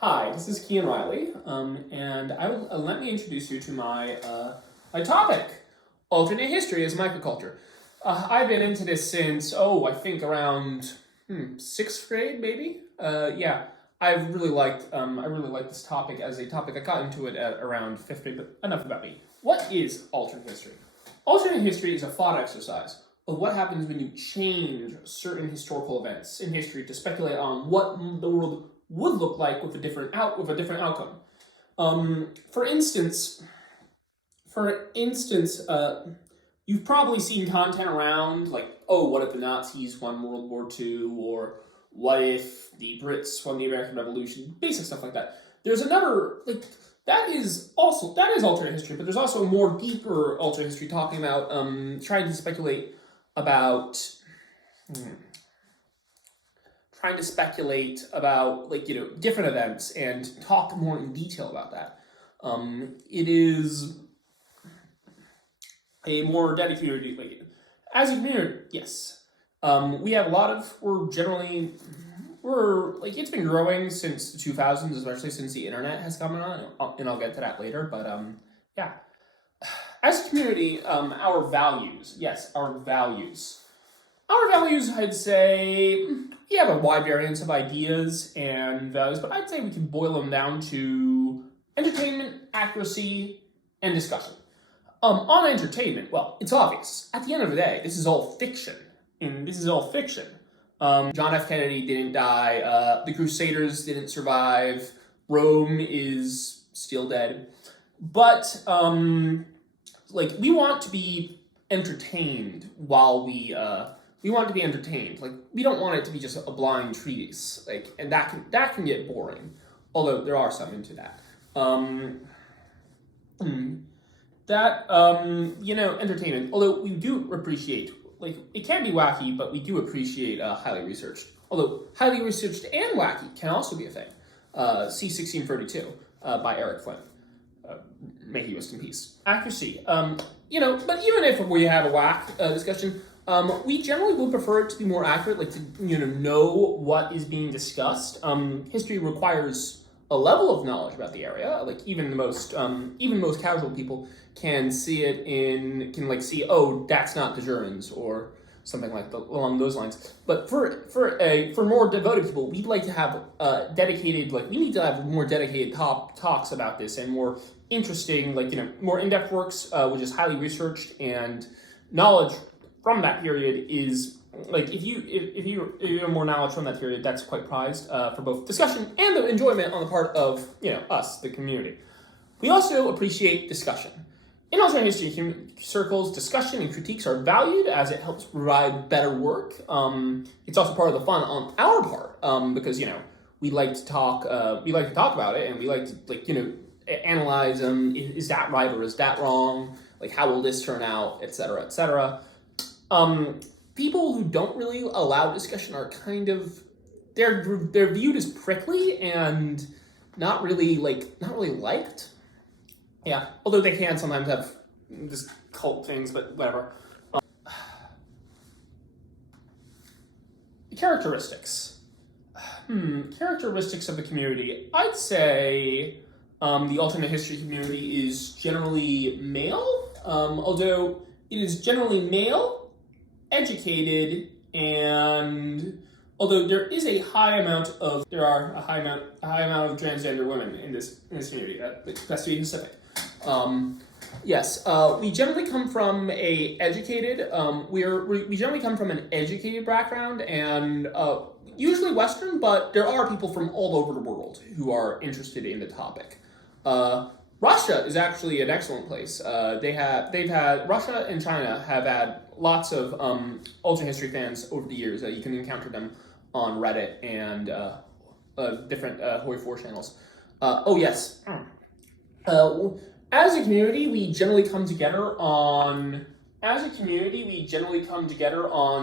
Hi, this is Kean Riley, and let me introduce you to my topic, alternate history as microculture. I've been into this since I think around sixth grade, maybe. Yeah, I really liked this topic as a topic. I got into it at around fifth grade, but enough about me. What is alternate history? Alternate history is a thought exercise of what happens when you change certain historical events in history to speculate on what the world would look like with a different outcome. For instance, you've probably seen content around like, oh, what if the Nazis won World War II, or what if the Brits won the American Revolution? Basic stuff like that. There's another that is alternate history, but there's also a more deeper alternate history talking about trying to speculate about. Trying to speculate about different events and talk more in detail about that. It is a more dedicated as a community. Yes, we have a lot of. It's been growing since the 2000s, especially since the internet has come on, and I'll get to that later. But yeah, as a community, our values. Yes, our values. Our values, I'd say, we have a wide variance of ideas and values, but I'd say we can boil them down to entertainment, accuracy, and discussion. On entertainment, well, it's obvious. At the end of the day, this is all fiction. John F. Kennedy didn't die. The Crusaders didn't survive. Rome is still dead. But, we want to be entertained while we want to be entertained. We don't want it to be just a blind treatise. And that can get boring. Although there are some into that. Entertainment. Although we do appreciate, it can be wacky, but we do appreciate highly researched. Although highly researched and wacky can also be a thing. See 1632 by Eric Flint. May he rest in peace. Accuracy. But even if we have a whack discussion, we generally would prefer it to be more accurate, to know what is being discussed. History requires a level of knowledge about the area. Even the most casual people can see it see, oh, that's not the Germans, or something along those lines. But for more devoted people, we'd like to have we need to have more dedicated talks about this, and more interesting, more in-depth works, which is highly researched, and knowledge from that period is if you have more knowledge from that period, that's quite prized for both discussion and the enjoyment on the part of us, the community. We also appreciate discussion. In alternate history circles, discussion and critiques are valued as it helps provide better work. It's also part of the fun on our part because we like to talk about it, and we like to analyze is that right or is that wrong? How will this turn out, etc., etc. People who don't really allow discussion are kind of they're viewed as prickly and not really liked. Yeah, although they can sometimes have just cult things, but whatever. Characteristics. Characteristics of the community. I'd say the alternate history community is generally male, although it is generally male, educated, and although there are a high amount of transgender women in this community. That's to be specific. Yes, we generally come from we generally come from an educated background, and usually Western, but there are people from all over the world who are interested in the topic. Russia is actually an excellent place. Russia and China have had lots of alternate history fans over the years. You can encounter them on Reddit and different Hoi4 channels. Oh yes. As a community, we generally come together on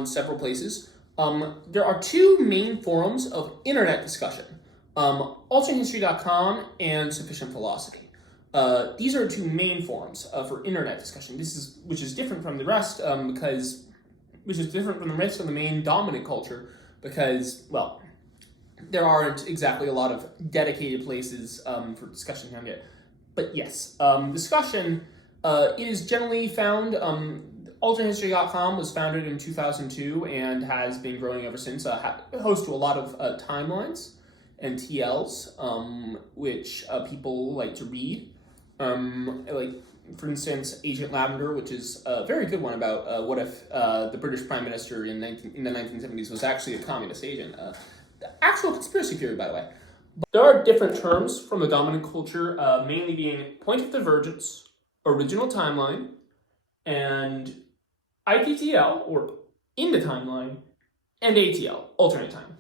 several places. There are two main forums of internet discussion, alternathistory.com and Sufficient Philosophy. These are two main forums for internet discussion. Which is different from the rest of the main dominant culture because, well, there aren't exactly a lot of dedicated places for discussion on it. But yes, discussion, it is generally found, AlternHistory.com was founded in 2002 and has been growing ever since. Host to a lot of timelines and TLs, which people like to read. Like, for instance, Agent Lavender, which is a very good one about what if the British Prime Minister in the 1970s was actually a communist agent. Actual conspiracy theory, by the way. But there are different terms from the dominant culture, mainly being point of divergence, original timeline, and ITTL, or in the timeline, and ATL, alternate time.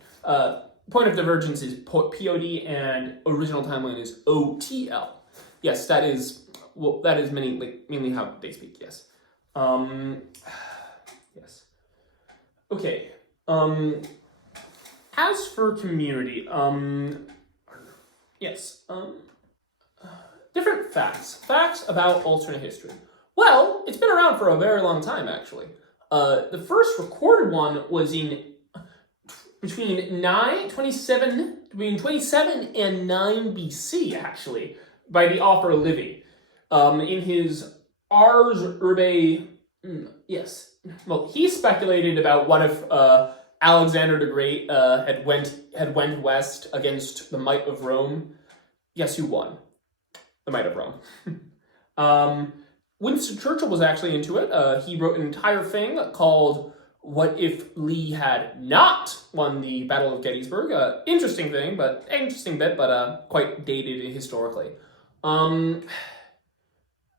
Point of divergence is POD, and original timeline is OTL. Yes, that is mainly how they speak. Yes. Yes. Okay. As for community, yes. Different facts about alternate history. Well, it's been around for a very long time, actually. The first recorded one was between 27 and 9 BC, actually, by the author Livy. In his Ars Urbe, yes. Well, he speculated about what if Alexander the Great had went west against the might of Rome. Guess who won? The might of Rome. Winston Churchill was actually into it. He wrote an entire thing called "What If Lee Had Not Won the Battle of Gettysburg." Interesting bit, but quite dated historically.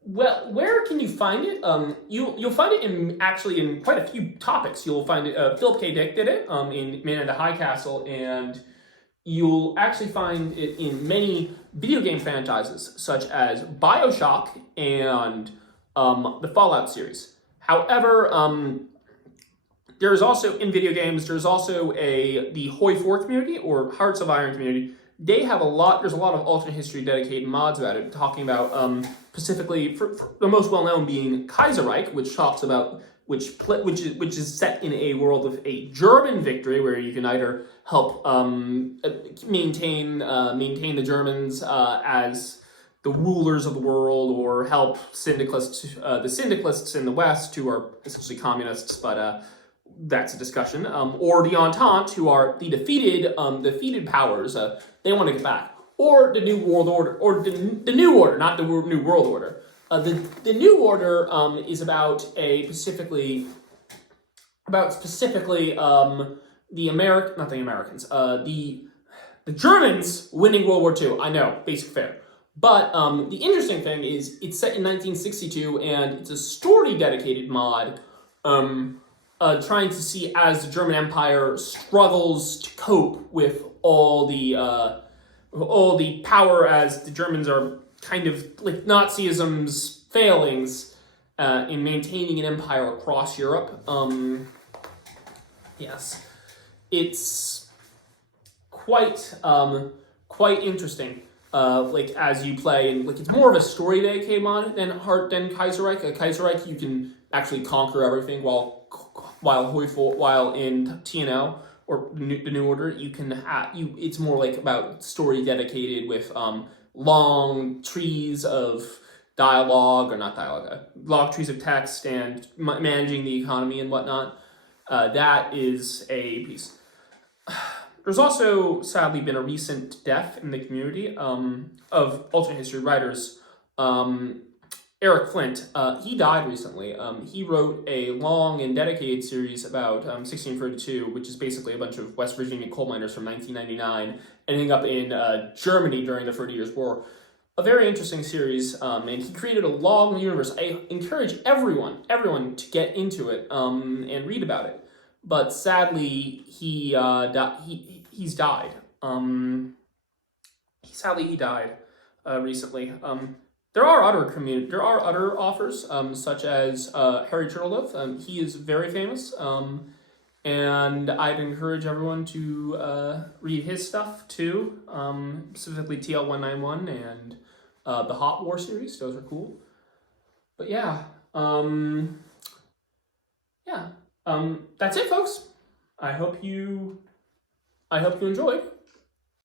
Well, where can you find it? You'll find it in quite a few topics. You'll find it. Philip K. Dick did it in Man in the High Castle, and you'll actually find it in many video game franchises such as BioShock and the Fallout series. However, there's also in video games. There's also the Hoi 4 community or Hearts of Iron community. They have there's a lot of alternate history dedicated mods about it, talking about specifically for the most well known being Kaiserreich, which talks about which is set in a world of a German victory, where you can either help maintain the Germans as the rulers of the world, or help the syndicalists in the West, who are essentially communists, but that's a discussion. Or the Entente, who are the defeated powers. They want to get back. Or the New World Order, or the New Order, not the New World Order. The New Order is about specifically the Germans winning World War II. I know, basic fair. But the interesting thing is it's set in 1962, and it's a story-dedicated mod trying to see as the German Empire struggles to cope with all the power, as the Germans are kind of like Nazism's failings in maintaining an empire across Europe. Yes, it's quite interesting. As you play, and it's more of a story dedicated mod than Kaiserreich. Kaiserreich, you can actually conquer everything, while in TNL or the New Order, it's more like about story dedicated with long trees of log trees of text, and managing the economy and whatnot. That is a piece. There's also, sadly, been a recent death in the community of alternate history writers. Eric Flint, he died recently. He wrote a long and dedicated series about 1632, which is basically a bunch of West Virginia coal miners from 1999 ending up in Germany during the 30 Years' War. A very interesting series, and he created a long universe. I encourage everyone to get into it and read about it. But sadly, he's died. Sadly, he died recently. There are other authors, such as Harry Turtledove. He is very famous, and I'd encourage everyone to read his stuff too, specifically TL191 and the Hot War series. Those are cool. But yeah, that's it, folks. I hope you enjoyed.